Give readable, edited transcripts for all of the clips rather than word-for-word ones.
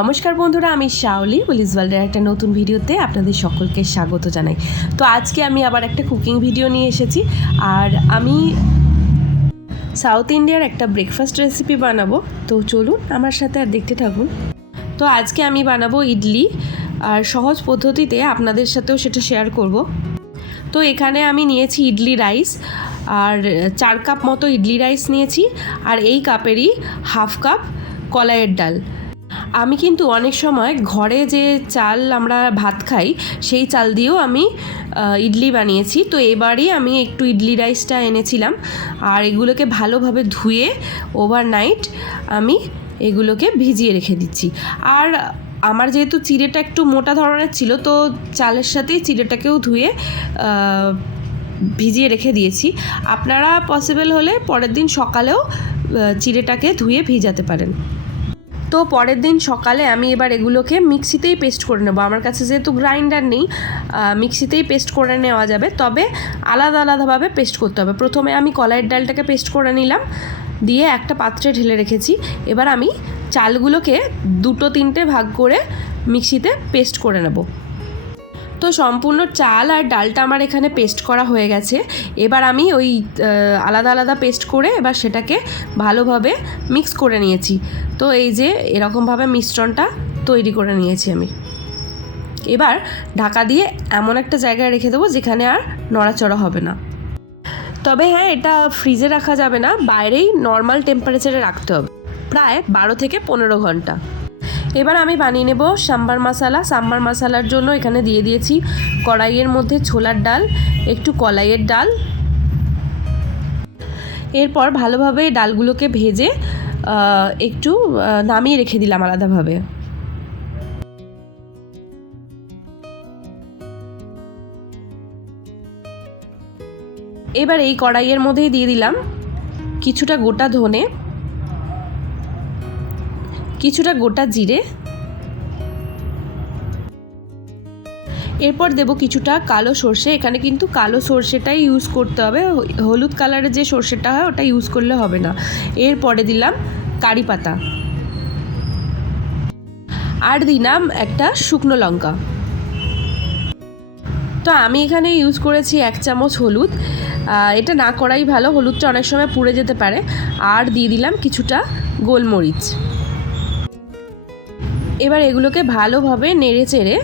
নমস্কার বন্ধুরা, আমি শাওলি পুলিশ ওয়ার্ল্ডের একটা নতুন ভিডিওতে আপনাদের সকলকে স্বাগত জানাই। তো আজকে আমি আবার একটা কুকিং ভিডিও নিয়ে এসেছি, আর আমি সাউথ ইন্ডিয়ার একটা ব্রেকফাস্ট রেসিপি বানাবো। তো চলুন আমার সাথে আর দেখতে থাকুন। তো আজকে আমি বানাবো ইডলি, আর সহজ পদ্ধতিতে আপনাদের সাথেও সেটা শেয়ার করব। তো এখানে আমি নিয়েছি ইডলি রাইস, আর 4 কাপ মতো ইডলি রাইস নিয়েছি, আর এই কাপেরই হাফ কাপ কলাইয়ের ডাল। আমি কিন্তু অনেক সময় ঘরে যে চাল আমরা ভাত খাই সেই চাল দিয়েও আমি ইডলি বানিয়েছি। তো এবারই আমি একটু ইডলি রাইসটা এনেছিলাম, আর এগুলোকে ভালোভাবে ধুয়ে ওভারনাইট আমি এগুলোকে ভিজিয়ে রেখে দিচ্ছি। আর আমার যেহেতু চিড়েটা একটু মোটা ধরনের ছিল, তো চালের সাথেই চিড়েটাকেও ধুয়ে ভিজিয়ে রেখে দিয়েছি। আপনারা পসিবল হলে পরের দিন সকালেও চিড়েটাকে ধুয়ে ভিজাতে পারেন। তো পরের দিন সকালে আমি এবার এগুলোকে মিক্সিতেই পেস্ট করে নেবো। আমার কাছে যেহেতু গ্রাইন্ডার নেই, মিক্সিতেই পেস্ট করে নেওয়া যাবে, তবে আলাদা আলাদাভাবে পেস্ট করতে হবে। প্রথমে আমি কলাইয়ের ডালটাকে পেস্ট করে নিলাম, দিয়ে একটা পাত্রে ঢেলে রেখেছি। এবার আমি চালগুলোকে 2-3টে ভাগ করে মিক্সিতে পেস্ট করে নেব। তো সম্পূর্ণ চাল আর ডালটা আমার এখানে পেস্ট করা হয়ে গেছে। এবার আমি ওই আলাদা আলাদা পেস্ট করে এবার সেটাকে ভালোভাবে মিক্স করে নিয়েছি। তো এই যে এরকমভাবে মিশ্রণটা তৈরি করে নিয়েছি আমি। এবার ঢাকা দিয়ে এমন একটা জায়গায় রেখে দেবো যেখানে আর নড়াচড়া হবে না। তবে হ্যাঁ, এটা ফ্রিজে রাখা যাবে না, বাইরেই নর্মাল টেম্পারেচারে রাখতে হবে, প্রায় 12 থেকে 15 ঘন্টা। এবার আমি বানিয়ে নেব সাম্বার মশলা। সাম্বার মশলার জন্য এখানে দিয়ে দিয়েছি কড়াইয়ের মধ্যে ছোলার ডাল, একটু কলাইয়ের ডাল। এরপর ভালোভাবে ডালগুলোকে ভেজে একটু নামিয়ে রেখে দিলাম আলাদাভাবে। এবার এই কড়াইয়ের মধ্যেই দিয়ে দিলাম কিছুটা গোটা ধনে, কিছুটা গোটা জিরে, এরপর দেব কিছুটা কালো সর্ষে। এখানে কিন্তু কালো সর্ষেটাই ইউজ করতে হবে, হলুদ কালারের যে সর্ষেটা হয় ওটা ইউজ করলে হবে না। এরপরে দিলাম কারি পাতা, আর দিলাম একটা শুকনো লঙ্কা। তো আমি এখানে ইউজ করেছি 1 চামচ হলুদ, এটা না করাই ভালো, হলুদটা অনেক সময় পুড়ে যেতে পারে। আর দিয়ে দিলাম কিছুটা গোলমরিচ। এবার এগুলোকে ভালোভাবে নেড়ে চেড়ে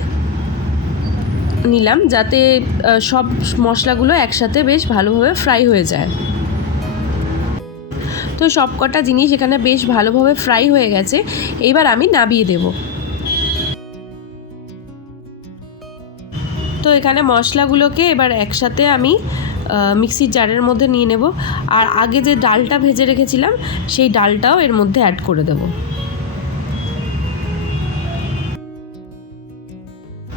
নিলাম, যাতে সব মশলাগুলো একসাথে বেশ ভালোভাবে ফ্রাই হয়ে যায়। তো সব কটা জিনিস এখানে বেশ ভালোভাবে ফ্রাই হয়ে গেছে। এবার আমি নামিয়ে দেব। তো এখানে মশলাগুলোকে এবার একসাথে আমি মিক্সির জারের মধ্যে নিয়ে নেব, আর আগে যে ডালটা ভেজে রেখেছিলাম সেই ডালটাও এর মধ্যে অ্যাড করে দেব।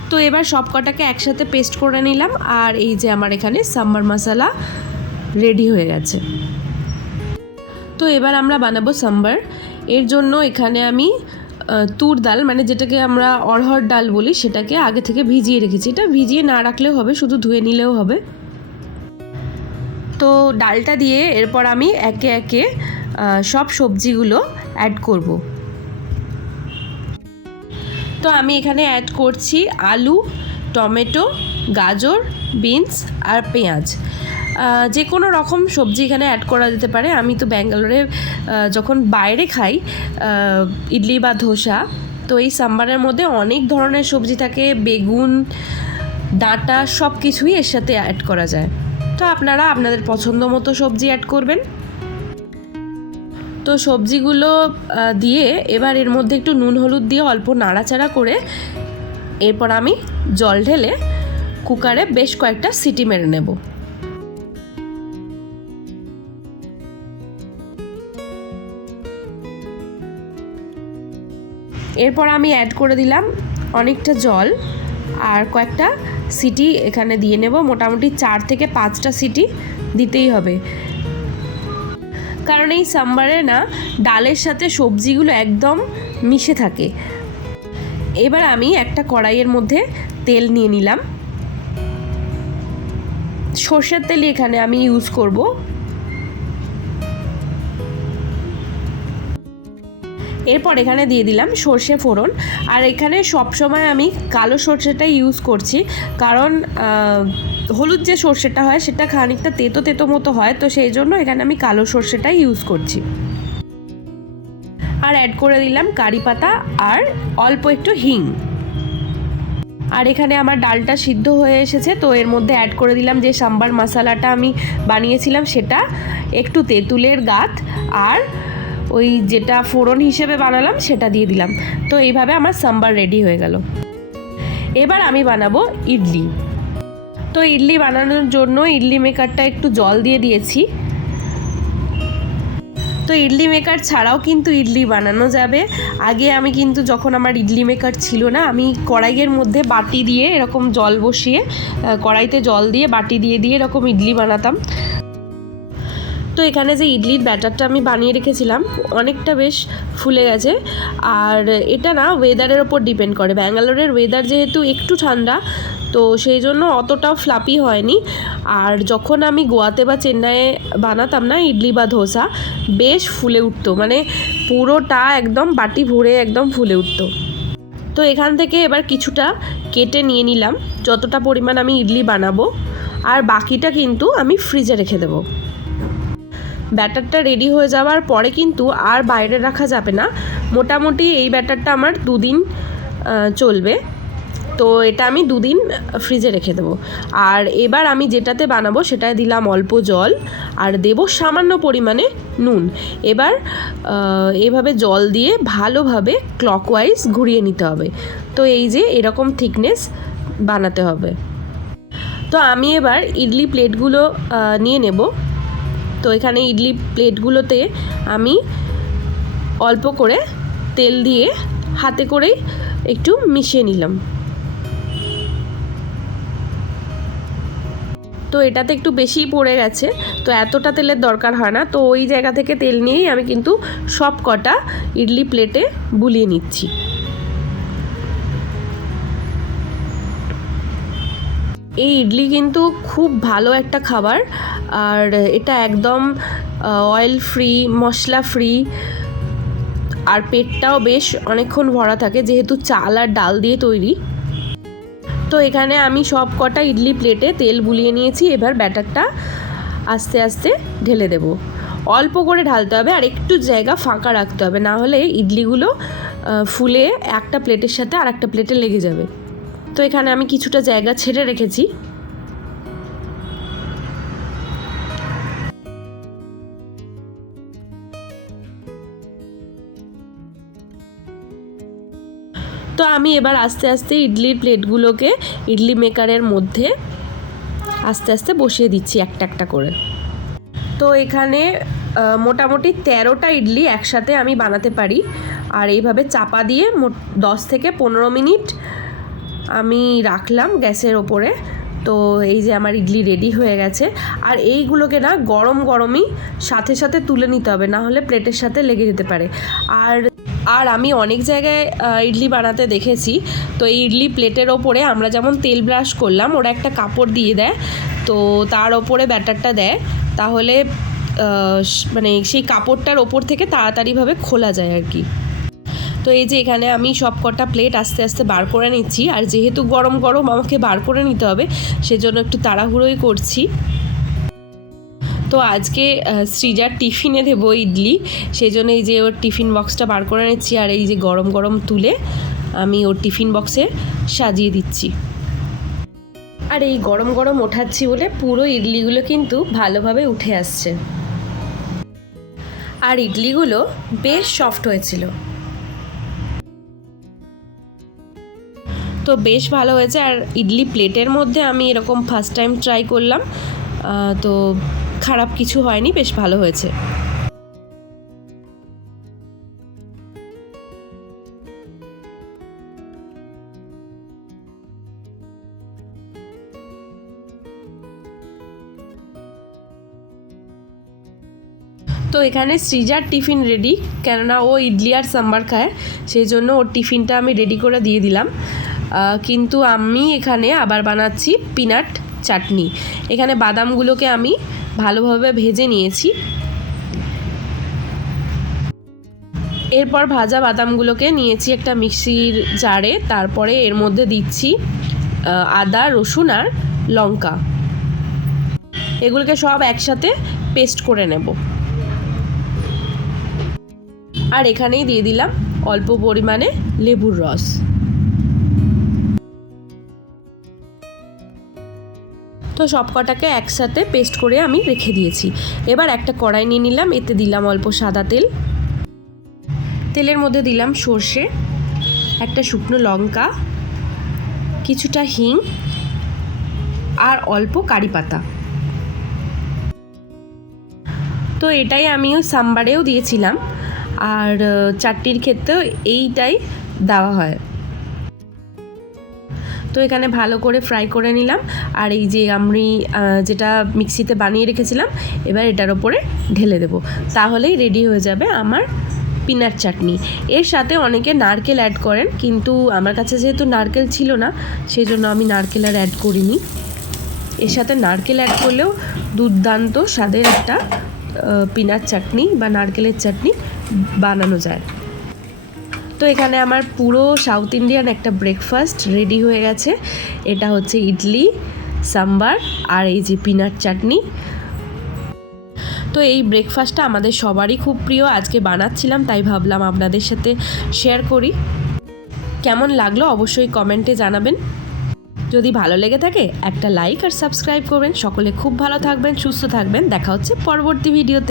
তো এবার সব কটাকে একসাথে পেস্ট করে নিলাম, আর এই যে আমার এখানে সাম্বার মশলা রেডি হয়ে গেছে। তো এবার আমরা বানাবো সাম্বার। এর জন্য এখানে আমি তুর ডাল, মানে যেটাকে আমরা অড়হর ডাল বলি, সেটাকে আগে থেকে ভিজিয়ে রেখেছি। এটা ভিজিয়ে না রাখলেও হবে, শুধু ধুয়ে নিলেও হবে। তো ডালটা দিয়ে এরপর আমি একে একে সব সবজিগুলো অ্যাড করব। তো আমি এখানে অ্যাড করছি আলু, টমেটো, গাজর, বিনস আর পেঁয়াজ। যে কোনো রকম সবজি এখানে অ্যাড করা যেতে পারে। আমি তো ব্যাঙ্গালোরে যখন বাইরে খাই ইডলি বা ধোসা, তো এই সাম্বারের মধ্যে অনেক ধরনের সবজি থাকে, বেগুন, ডাঁটা, সব কিছুই এর সাথে অ্যাড করা যায়। তো আপনারা আপনাদের পছন্দ মতো সবজি অ্যাড করবেন। তো সবজিগুলো দিয়ে এবার এর মধ্যে একটু নুন হলুদ দিয়ে অল্প নাড়াচাড়া করে এরপর আমি জল ঢেলে কুকারে বেশ কয়েকটা সিটি মেরে নেব। এরপর আমি অ্যাড করে দিলাম অনেকটা জল, আর কয়েকটা সিটি এখানে দিয়ে নেব। মোটামুটি 4 থেকে 5টা সিটি দিতেই হবে, কারণ এই সাম্বারে না ডালের সাথে সবজিগুলো একদম মিশে থাকে। এবার আমি একটা কড়াইয়ের মধ্যে তেল নিয়ে নিলাম, সর্ষের তেল এখানে আমি ইউজ করব। এরপর এখানে দিয়ে দিলাম সর্ষে ফোড়ন। আর এখানে সবসময় আমি কালো সর্ষেটাই ইউজ করছি, কারণ হলুদ যে সর্ষেটা হয় সেটা খানিকটা তেতো তেতো মতো হয়, তো সেই জন্য এখানে আমি কালো সর্ষেটাই ইউজ করছি। আর অ্যাড করে দিলাম কারি পাতা আর অল্প একটু হিং। আর এখানে আমার ডালটা সিদ্ধ হয়ে এসেছে, তো এর মধ্যে অ্যাড করে দিলাম যে সাম্বার মশলাটা আমি বানিয়েছিলাম সেটা, একটু তেঁতুলের গাঁথ আর ওই যেটা ফোড়ন হিসেবে বানালাম সেটা দিয়ে দিলাম। তো এইভাবে আমার সাম্বার রেডি হয়ে গেল। এবার আমি বানাবো ইডলি। তো ইডলি বানানোর জন্য ইডলি মেকারটা একটু জল দিয়ে দিয়েছি। তো ইডলি মেকার ছাড়াও কিন্তু ইডলি বানানো যাবে। আগে আমি কিন্তু যখন আমার ইডলি মেকার ছিল না, আমি কড়াইয়ের মধ্যে বাটি দিয়ে এরকম জল বসিয়ে, কড়াইতে জল দিয়ে বাটি দিয়ে দিয়ে এরকম ইডলি বানাতাম। তো এখানে যে ইডলির ব্যাটারটা আমি বানিয়ে রেখেছিলাম অনেকটা বেশ ফুলে গেছে। আর এটা না ওয়েদারের ওপর ডিপেন্ড করে, ব্যাঙ্গালোরের ওয়েদার যেহেতু একটু ঠান্ডা, তো সেই জন্য অতটাও ফ্লাপি হয়নি। আর যখন আমি গোয়াতে বা চেন্নাইয়ে বানাতাম না ইডলি বা ধোসা, বেশ ফুলে উঠতো, মানে পুরোটা একদম বাটি ভরে একদম ফুলে উঠতো। তো এখান থেকে এবার কিছুটা কেটে নিয়ে নিলাম, যতটা পরিমাণ আমি ইডলি বানাবো, আর বাকিটা কিন্তু আমি ফ্রিজে রেখে দেবো। ব্যাটারটা রেডি হয়ে যাওয়ার পরে কিন্তু আর বাইরে রাখা যাবে না। মোটামুটি এই ব্যাটারটা আমার 2 দিন চলবে, তো এটা আমি 2 দিন ফ্রিজে রেখে দেবো। আর এবার আমি যেটাতে বানাবো সেটায় দিলাম অল্প জল আর দেবো সামান্য পরিমাণে নুন। এবার এভাবে জল দিয়ে ভালোভাবে ক্লকওয়াইজ ঘুরিয়ে নিতে হবে। তো এই যে এরকম থিকনেস বানাতে হবে। তো আমি এবার ইডলি প্লেটগুলো নিয়ে নেব। তো এখানে ইডলি প্লেটগুলোতে আমি অল্প করে তেল দিয়ে হাতে করেই একটু মিশিয়ে নিলাম। তো এটাতে একটু বেশিই পড়ে গেছে, তো এতটা তেলের দরকার হয় না। তো ওই জায়গা থেকে তেল নিয়েই আমি কিন্তু সব কটা ইডলি প্লেটে বুলিয়ে নিচ্ছি। এই ইডলি কিন্তু খুব ভালো একটা খাবার, আর এটা একদম অয়েল ফ্রি, মশলা ফ্রি, আর পেটটাও বেশ অনেকক্ষণ ভরা থাকে যেহেতু চাল আর ডাল দিয়ে তৈরি। তো এখানে আমি সব কটা ইডলি প্লেটে তেল বুলিয়ে নিয়েছি। এবার ব্যাটারটা আস্তে আস্তে ঢেলে দেব। অল্প করে ঢালতে হবে আর একটু জায়গা ফাঁকা রাখতে হবে, না হলে ইডলিগুলো ফুলে একটা প্লেটের সাথে আর একটা প্লেটে লেগে যাবে। তো এখানে আমি কিছুটা জায়গা ছেড়ে রেখেছি। তো আমি এবার আস্তে আস্তে ইডলির প্লেটগুলোকে ইডলি মেকারের মধ্যে আস্তে আস্তে বসিয়ে দিচ্ছি একটা একটা করে। তো এখানে মোটামুটি 13টা ইডলি একসাথে আমি বানাতে পারি। আর এইভাবে চাপা দিয়ে 10 থেকে 15 মিনিট আমি রাখলাম গ্যাসের ওপরে। তো এই যে আমার ইডলি রেডি হয়ে গেছে। আর এইগুলোকে না গরম গরমই সাথে সাথে তুলে নিতে হবে, না হলে প্লেটের সাথে লেগে যেতে পারে। আর আমি অনেক জায়গায় ইডলি বানাতে দেখেছি, তো এই ইডলি প্লেটের ওপরে আমরা যেমন তেল ব্রাশ করলাম, ওরা একটা কাপড় দিয়ে দেয়, তো তার ওপরে ব্যাটারটা দেয়, তাহলে মানে সেই কাপড়টার ওপর থেকে তাড়াতাড়িভাবে খোলা যায় আর কি। তো এই যে এখানে আমি সব কটা প্লেট আস্তে আস্তে বার করে নিচ্ছি। আর যেহেতু গরম গরম আমাকে বার করে নিতে হবে, সেজন্য একটু তাড়াহুড়োই করছি। তো আজকে সৃজার টিফিনে দেবো ইডলি, সেই জন্য এই যে ওর টিফিন বক্সটা বার করে নিচ্ছি। আর এই যে গরম গরম তুলে আমি ওর টিফিন বক্সে সাজিয়ে দিচ্ছি। আর এই গরম গরম ওঠাচ্ছি বলে পুরো ইডলিগুলো কিন্তু ভালোভাবে উঠে আসছে। আর ইডলিগুলো বেশ সফট হয়েছিল। তো বেশ ভালো হয়েছে। আর ইডলি প্লেটের মধ্যে আমি এরকম ফার্স্ট টাইম ট্রাই করলাম, তো খারাপ কিছু হয়নি, বেশ ভালো হয়েছে। তো এখানে সৃজার টিফিন রেডি, কেননা ও ইডলি আর সাম্বার খায়, সেই জন্য ওর টিফিনটা আমি রেডি করে দিয়ে দিলাম। কিন্তু আমি এখানে আবার বানাচ্ছি পিনাট চাটনি। এখানে বাদামগুলোকে আমি ভালোভাবে ভেজে নিয়েছি। এরপর ভাজা বাদামগুলোকে নিয়েছি একটা মিক্সির জারে, তারপরে এর মধ্যে দিচ্ছি আদা, রসুন আর লঙ্কা। এগুলোকে সব একসাথে পেস্ট করে নেব। আর এখানেই দিয়ে দিলাম অল্প পরিমাণে লেবুর রস। তো সব কটাকে একসাথে পেস্ট করে আমি রেখে দিয়েছি। এবার একটা কড়াই নিয়ে নিলাম, এতে দিলাম অল্প সাদা তেল। তেলের মধ্যে দিলাম সর্ষে, একটা শুকনো লঙ্কা, কিছুটা হিং আর অল্প কারি পাতা। তো এটাই আমি ওই সাম্বারেও দিয়েছিলাম, আর চাটনির ক্ষেত্রেও এইটাই দেওয়া হয়। তো এখানে ভালো করে ফ্রাই করে নিলাম। আর এই যে আমি যেটা মিক্সিতে বানিয়ে রেখেছিলাম, এবার এটার ওপরে ঢেলে দেব, তাহলেই রেডি হয়ে যাবে আমার পিনাট চাটনি। এর সাথে অনেকে নারকেল অ্যাড করেন, কিন্তু আমার কাছে যেহেতু নারকেল ছিল না, সেই জন্য আমি নারকেল আর অ্যাড করিনি। এর সাথে নারকেল অ্যাড করলেও দুর্দান্ত স্বাদের একটা পিনাট চাটনি বা নারকেলের চাটনি বানানো যায়। তো এখানে আমার পুরো সাউথ ইন্ডিয়ান একটা ব্রেকফাস্ট রেডি হয়ে গেছে। এটা হচ্ছে ইডলি, সাম্বার আর এই যে পিনাট চাটনি। তো এই ব্রেকফাস্টটা আমাদের সবারই খুব প্রিয়, আজকে বানাচ্ছিলাম তাই ভাবলাম আপনাদের সাথে শেয়ার করি। কেমন লাগলো অবশ্যই কমেন্টে জানাবেন। যদি ভালো লেগে থাকে একটা লাইক আর সাবস্ক্রাইব করবেন। সকলে খুব ভালো থাকবেন, সুস্থ থাকবেন। দেখা হচ্ছে পরবর্তী ভিডিওতে।